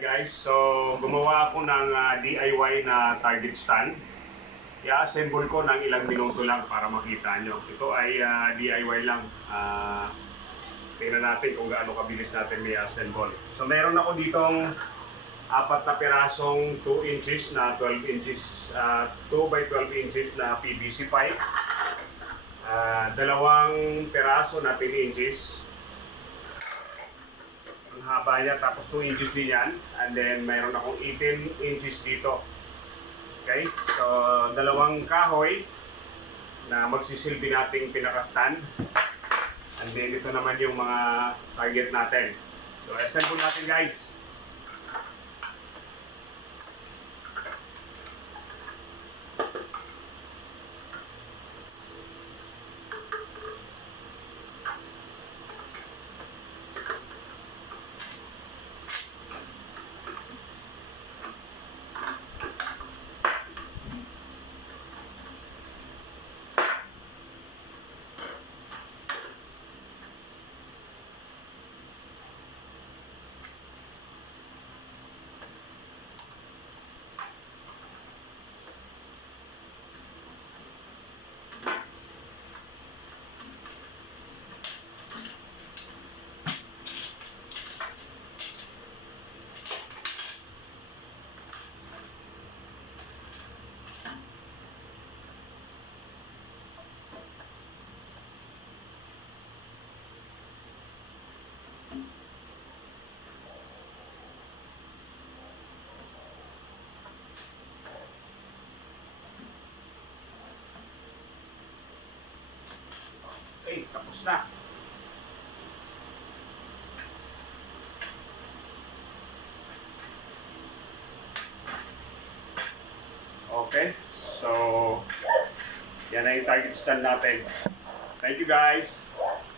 Guys, so gumawa ako ng DIY na target stand. I-assemble ko ng ilang minuto lang para makita nyo. Ito ay DIY lang. Tingnan natin kung gaano kabilis natin may assemble. So meron ako ditong apat na pirasong 2 inches na 12 inches, 2 by 12 inches na PVC pipe. Dalawang piraso na 10 inches. Ang haba niya, tapos 2 inches din yan. And then mayroon akong 18 inches dito. Okay? So dalawang kahoy na magsisilbi nating pinaka-stand. And then ito naman yung mga target natin. So assemble natin, guys. Okay, tapos na. Okay, so yan na yung target stand natin. Thank you, guys.